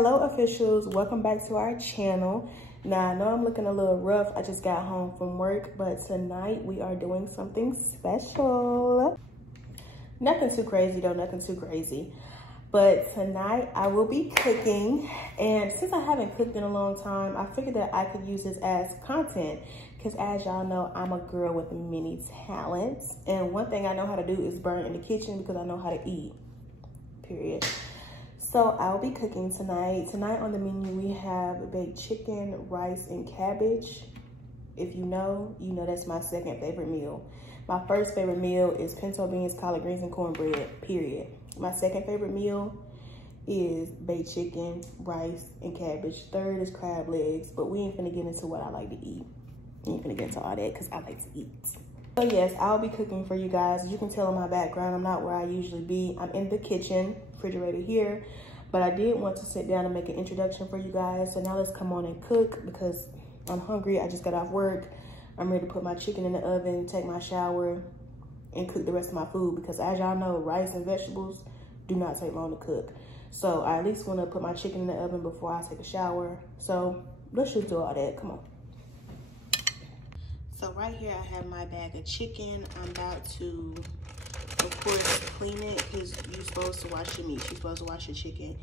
Hello officials, welcome back to our channel. Now I know I'm looking a little rough. I just got home from work, but tonight we are doing something special. Nothing too crazy though, nothing too crazy. But tonight I will be cooking, and since I haven't cooked in a long time, I figured that I could use this as content because as y'all know, I'm a girl with many talents, and one thing I know how to do is burn in the kitchen because I know how to eat, period. So I'll be cooking tonight. Tonight on the menu we have baked chicken, rice, and cabbage. If you know, you know that's my second favorite meal. My first favorite meal is pinto beans, collard greens, and cornbread, period. My second favorite meal is baked chicken, rice, and cabbage. Third is crab legs, but we ain't finna get into what I like to eat. We ain't finna get into all that because I like to eat. So yes, I'll be cooking for you guys. As you can tell in my background, I'm not where I usually be. I'm in the kitchen, refrigerator here, but I did want to sit down and make an introduction for you guys. So now let's come on and cook because I'm hungry. I just got off work. I'm ready to put my chicken in the oven, take my shower, and cook the rest of my food because as y'all know, rice and vegetables do not take long to cook. So I at least want to put my chicken in the oven before I take a shower. So let's just do all that. Come on. So right here I have my bag of chicken. I'm about to, of course, clean it because you're supposed to wash your meat. You're supposed to wash your chicken.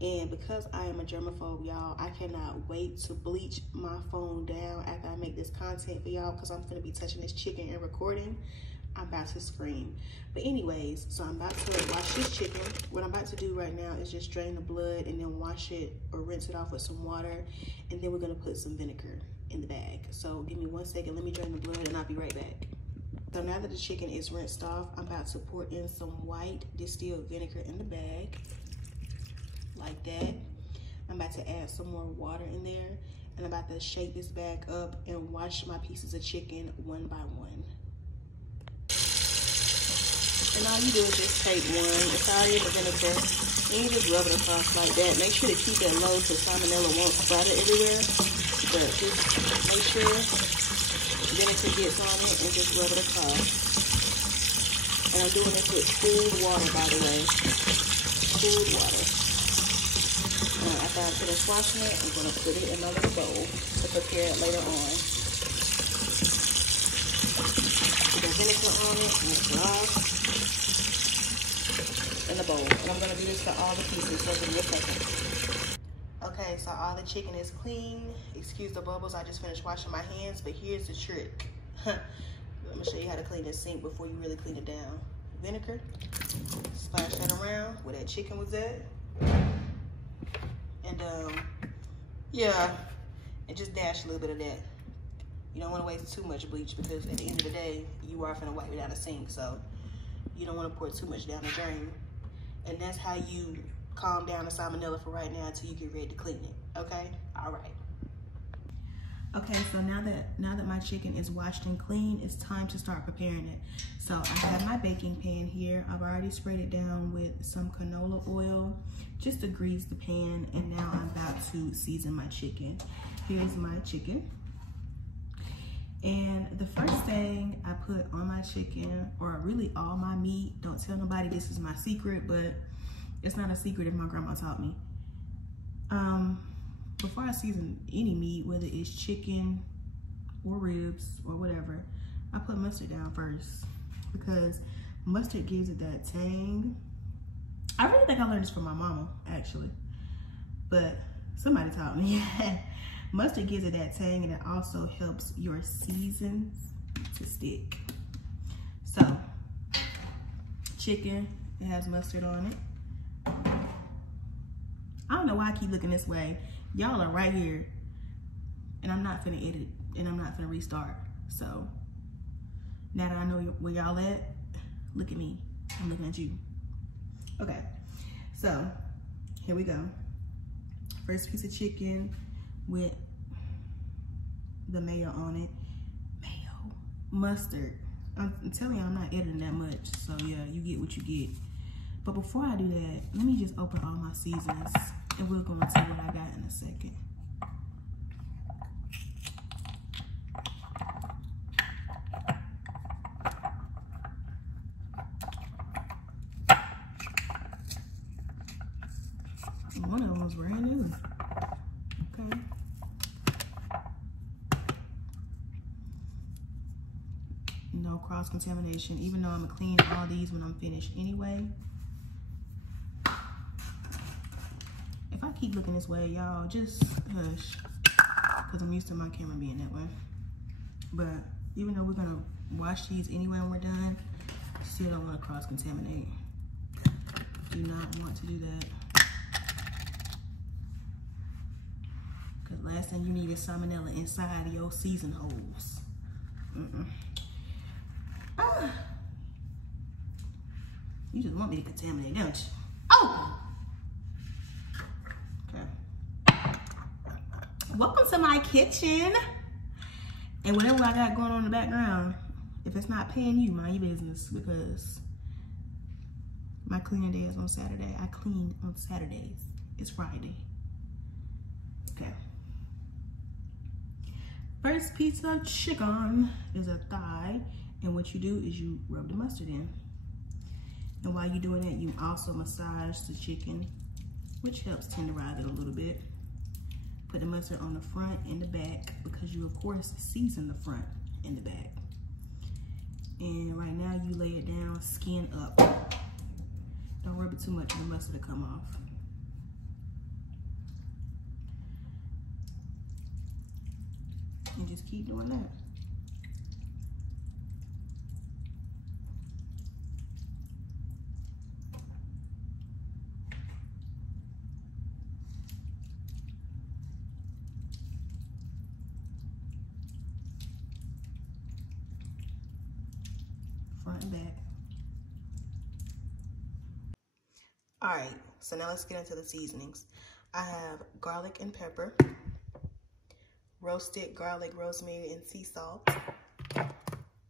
And because I am a germaphobe, y'all, I cannot wait to bleach my phone down after I make this content for y'all because I'm gonna be touching this chicken and recording. I'm about to scream. But anyways, so I'm about to wash this chicken. What I'm about to do right now is just drain the blood and then wash it or rinse it off with some water. And then we're gonna put some vinegar in the bag. So give me 1 second, let me drain the blood and I'll be right back. So now that the chicken is rinsed off, I'm about to pour in some white distilled vinegar in the bag. Like that. I'm about to add some more water in there. And I'm about to shake this bag up and wash my pieces of chicken one by one. And all you do is just take one. It's already in the vinegar. And you just rub it across like that. Make sure to keep it low so salmonella won't splatter everywhere. But just make sure vinegar gets on it and just rub it across. And I'm doing this with cold water, by the way. Cold water. After I finish washing it, I'm gonna put it in my little bowl to prepare it later on. Put the vinegar on it, rinse it off in the bowl. And I'm gonna do this for all the pieces, so give me a second. Okay, so all the chicken is clean. Excuse the bubbles, I just finished washing my hands, but here's the trick. I'm gonna show you how to clean this sink before you really clean it down. Vinegar, splash that around where that chicken was at. And yeah, and just dash a little bit of that. You don't want to waste too much bleach because at the end of the day, you are gonna wipe it down the sink, so you don't want to pour too much down the drain. And that's how you calm down the salmonella for right now until you get ready to clean it. Okay, all right. Okay, so now that my chicken is washed and clean, it's time to start preparing it. So I have my baking pan here. I've already sprayed it down with some canola oil just to grease the pan, and now I'm about to season my chicken. Here's my chicken. And the first thing I put on my chicken, or really all my meat, don't tell nobody this is my secret, but it's not a secret if my grandma taught me. Before I season any meat, whether it's chicken or ribs or whatever, I put mustard down first because mustard gives it that tang. I really think I learned this from my mama, actually, but somebody taught me. Mustard gives it that tang, and it also helps your seasons to stick. So, chicken, it has mustard on it. I don't know why I keep looking this way. Y'all are right here, and I'm not finna edit, and I'm not finna restart. So, now that I know where y'all at, look at me. I'm looking at you. Okay, so here we go. First piece of chicken with the mayo on it. Mayo, mustard. I'm telling you, I'm not editing that much, so yeah, you get what you get. But before I do that, let me just open all my seasonings, and we'll go into what I got in a second. One of them was brand new. cross-contamination, even though I'm gonna clean all these when I'm finished anyway. If I keep looking this way, y'all, just hush, because I'm used to my camera being that way. But even though we're gonna wash these anyway when we're done, still don't want to cross-contaminate. Do not want to do that. Because last thing you need is salmonella inside of your season holes. You just want me to contaminate, don't you? Oh! Okay. Welcome to my kitchen. And whatever I got going on in the background, if it's not paying you, mind your business, because my cleaning day is on Saturday. I clean on Saturdays. It's Friday. Okay. First piece of chicken is a thigh. And what you do is you rub the mustard in. And while you're doing that, you also massage the chicken, which helps tenderize it a little bit. Put the mustard on the front and the back, because you, of course, season the front and the back. And right now, you lay it down, skin up. Don't rub it too much, the mustard will come off. And just keep doing that. Front and back. All right, so now let's get into the seasonings. I have garlic and pepper, roasted garlic, rosemary, and sea salt,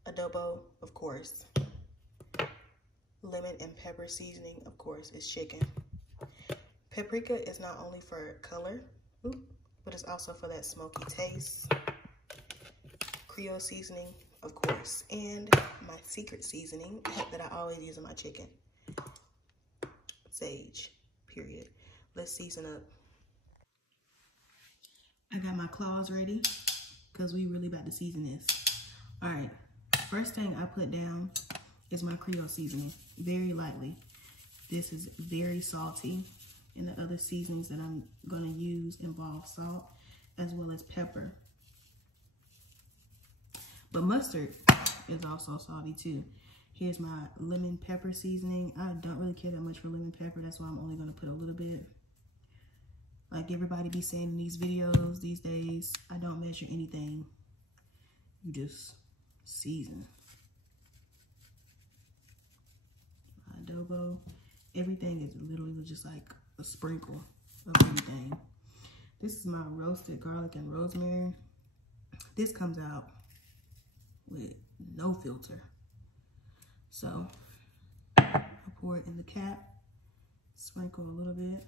adobo, of course, lemon and pepper seasoning, of course, is chicken. Paprika is not only for color, but it's also for that smoky taste. Creole seasoning, of course, and my secret seasoning that I always use in my chicken. Sage, period. Let's season up. I got my claws ready because we really about to season this. All right, first thing I put down is my Creole seasoning, very lightly. This is very salty, and the other seasonings that I'm gonna use involve salt as well as pepper. But mustard is also salty too. Here's my lemon pepper seasoning. I don't really care that much for lemon pepper. That's why I'm only gonna put a little bit. Like everybody be saying in these videos these days, I don't measure anything. You just season. Adobo. Everything is literally just like a sprinkle of everything. This is my roasted garlic and rosemary. This comes out with no filter. So I pour it in the cap, sprinkle a little bit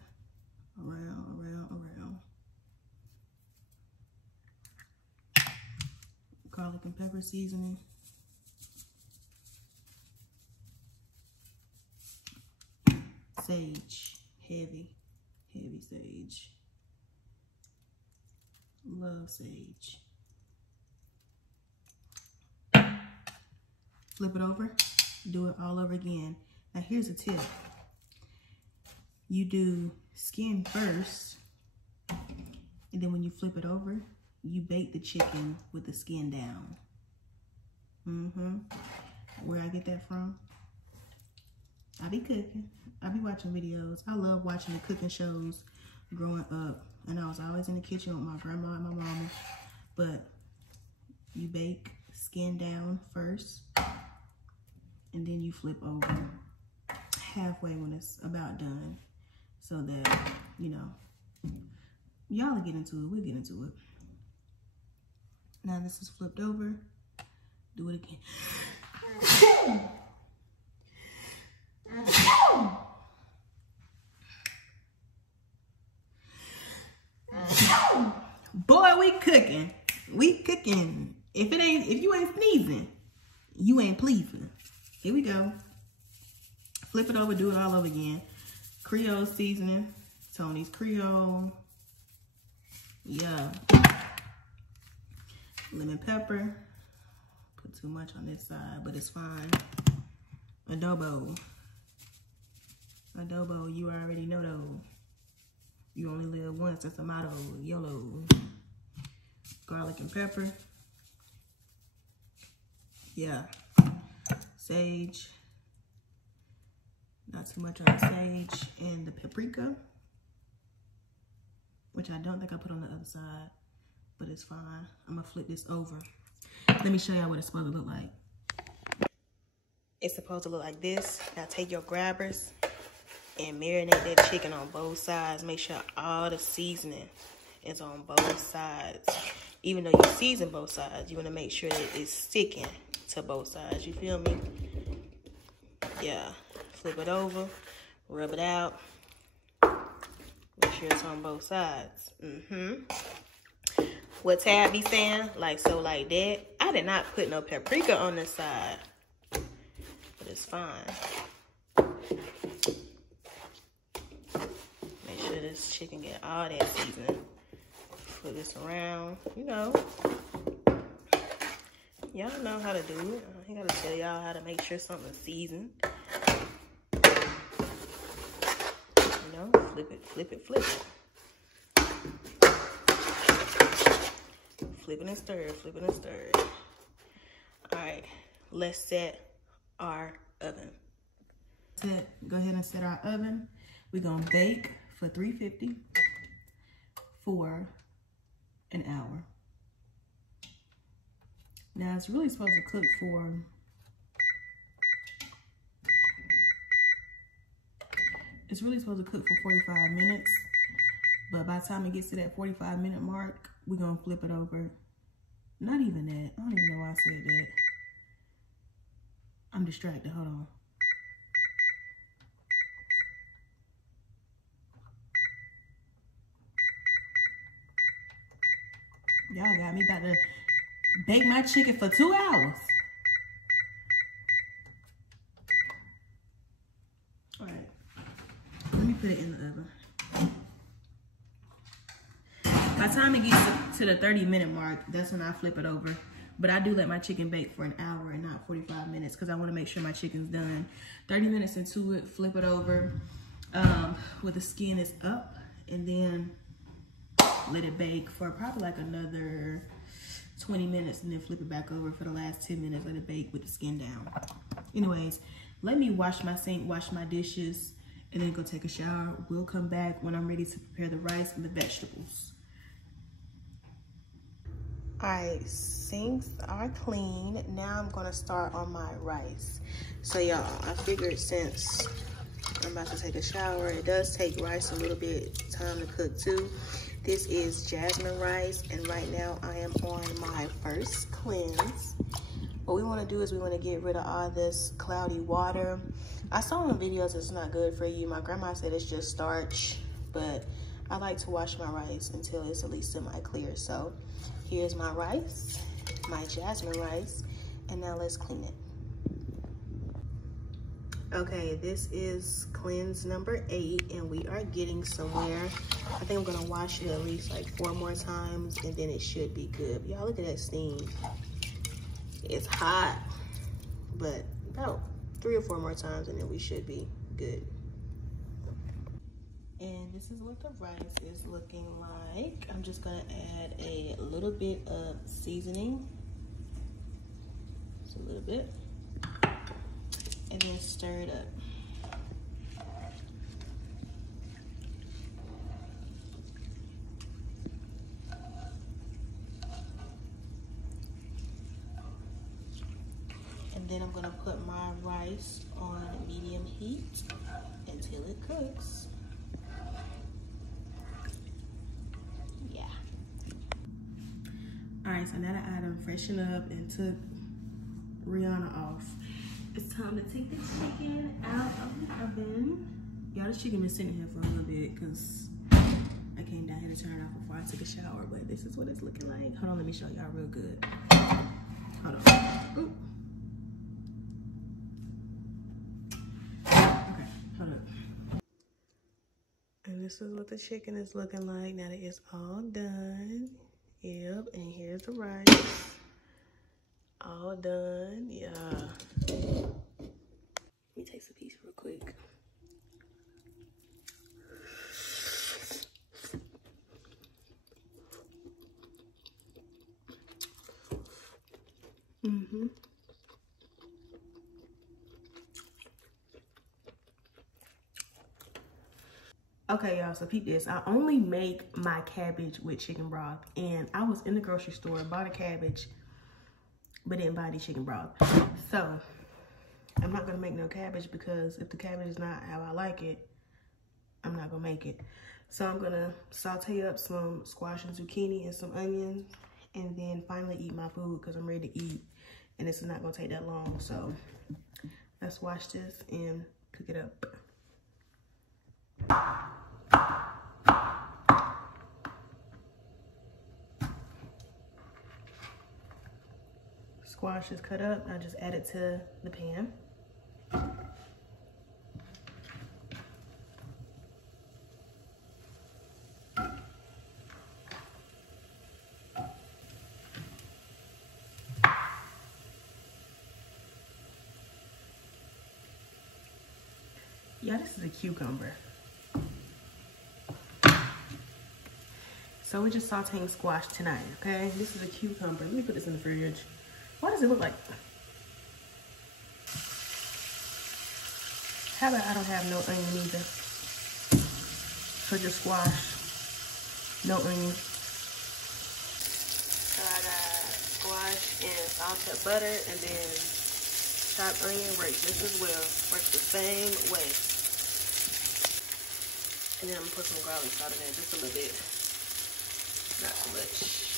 around. Garlic and pepper seasoning. Sage, heavy sage. Love sage. Flip it over, do it all over again. Now here's a tip. You do skin first, and then when you flip it over, you bake the chicken with the skin down. Where I get that from? I be cooking. I be watching videos. I love watching the cooking shows growing up. And I was always in the kitchen with my grandma and my mama. But you bake skin down first, and then you flip over halfway when it's about done, so that, you know, y'all will get into it. We'll get into it. Now this is flipped over. Do it again. Boy, we cooking. We cooking. If you ain't sneezing, you ain't pleasing. Here we go. Flip it over, do it all over again. Creole seasoning, Tony's Creole. Yeah. Lemon pepper. Put too much on this side, but it's fine. Adobo. Adobo, you already know though. You only live once, that's a motto, YOLO. Garlic and pepper. Yeah. Sage. Not too much on the sage. And the paprika, which I don't think I put on the other side, but it's fine. I'm gonna flip this over. Let me show y'all what it's supposed to look like. It's supposed to look like this. Now take your grabbers and marinate that chicken on both sides. Make sure all the seasoning is on both sides. Even though you season both sides, you want to make sure that it's sticking to both sides. You feel me? Yeah. Flip it over, rub it out. Make sure it's on both sides. What Tab be saying? Like so, like that. I did not put no paprika on this side, but it's fine. Make sure this chicken get all that seasoning. Flip this around, you know. Y'all know how to do it. I ain't gotta tell y'all how to make sure something's seasoned. You know, flip it, flip it, flip it. Flip it and stir it, flip it and stir it. All right, let's set our oven. Go ahead and set our oven. We're gonna bake for 350 for an hour. Now it's really supposed to cook for it's really supposed to cook for 45 minutes, but by the time it gets to that 45-minute mark, we're gonna flip it over. Not even that. I don't even know why I said that. I'm distracted. Hold on. Y'all got me about to bake my chicken for 2 hours. All right. Let me put it in the oven. By the time it gets to the 30-minute mark, that's when I flip it over. But I do let my chicken bake for an hour and not 45 minutes because I want to make sure my chicken's done. 30 minutes into it, flip it over where the skin is up, and then let it bake for probably like another 20 minutes, and then flip it back over for the last 10 minutes, let it bake with the skin down. Anyways, let me wash my sink, wash my dishes, and then go take a shower. We'll come back when I'm ready to prepare the rice and the vegetables. All right, sinks are clean. Now I'm gonna start on my rice. So y'all, I figured since I'm about to take a shower, it does take rice a little bit time to cook too. This is jasmine rice, and right now I am on my first cleanse. What we wanna do is we wanna get rid of all this cloudy water. I saw in the videos it's not good for you. My grandma said it's just starch, but I like to wash my rice until it's at least semi-clear. So here's my rice, my jasmine rice, and now let's clean it. Okay, this is cleanse number 8, and we are getting somewhere. I think I'm gonna wash it at least like 4 more times, and then it should be good. Y'all look at that steam. It's hot, but about 3 or 4 more times, and then we should be good. And this is what the rice is looking like. I'm just gonna add a little bit of seasoning. Just a little bit. And then stir it up. And then I'm gonna put my rice on medium heat until it cooks. Yeah. All right, so now that I done freshened up and took Rihanna off, it's time to take the chicken out of the oven. Y'all, this chicken been sitting here for a little bit because I came down here to turn it off before I took a shower, but this is what it's looking like. Hold on, let me show y'all real good. Hold on. Ooh. Okay, hold up. And this is what the chicken is looking like now that it's all done. Yep, and here's the rice. All done, yeah. Let me taste a piece real quick. Okay, y'all, so peep this. I only make my cabbage with chicken broth, and I was in the grocery store, bought a cabbage, but didn't buy any chicken broth. So I'm not gonna make no cabbage, because if the cabbage is not how I like it, I'm not gonna make it. So I'm gonna saute up some squash and zucchini and some onions, and then finally eat my food, because I'm ready to eat, and it's not gonna take that long. So let's wash this and cook it up. Squash is cut up. I just add it to the pan. Yeah, this is a cucumber. So we're just sauteing squash tonight, okay? This is a cucumber. Let me put this in the fridge. Why does it look like? How about I don't have no onion either? So just squash, no onion. So I got squash and salted butter, and then chopped onion works just as well. Works the same way. And then I'm gonna put some garlic salt in there, just a little bit. Not too much.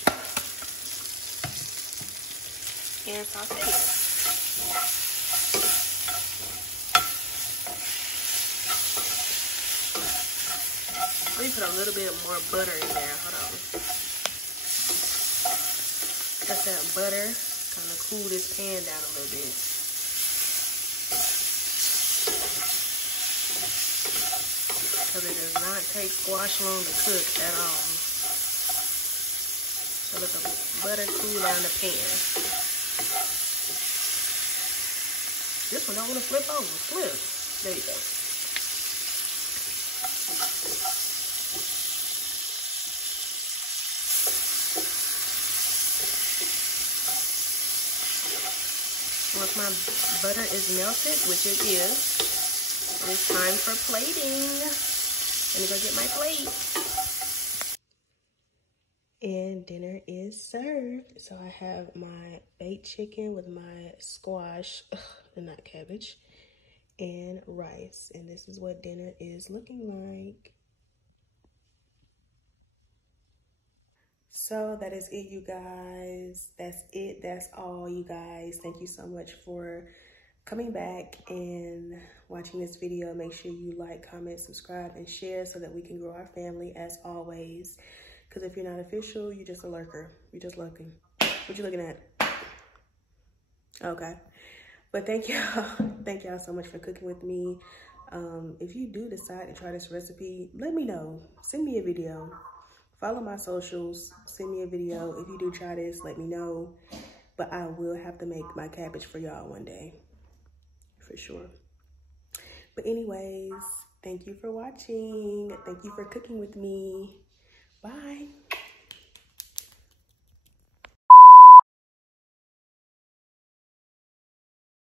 And saute it. Let me put a little bit more butter in there. Hold on. Let that butter kind of cool this pan down a little bit. Because it does not take squash long to cook at all. So let the butter cool down the pan. This one don't want to flip over. Flip. There you go. Once my butter is melted, which it is, it's time for plating. Let me go get my plate. And dinner is served. So I have my baked chicken with my squash, and not cabbage, and rice. And this is what dinner is looking like. So that is it, you guys. That's it. That's all, you guys. Thank you so much for coming back and watching this video. Make sure you like, comment, subscribe, and share so that we can grow our family as always. Because if you're not official, you're just a lurker. You're just lurking. What you looking at? Okay. But thank y'all. Thank y'all so much for cooking with me. If you do decide to try this recipe, let me know. Send me a video. Follow my socials. Send me a video. If you do try this, let me know. But I will have to make my cabbage for y'all one day. For sure. But anyways, thank you for watching. Thank you for cooking with me.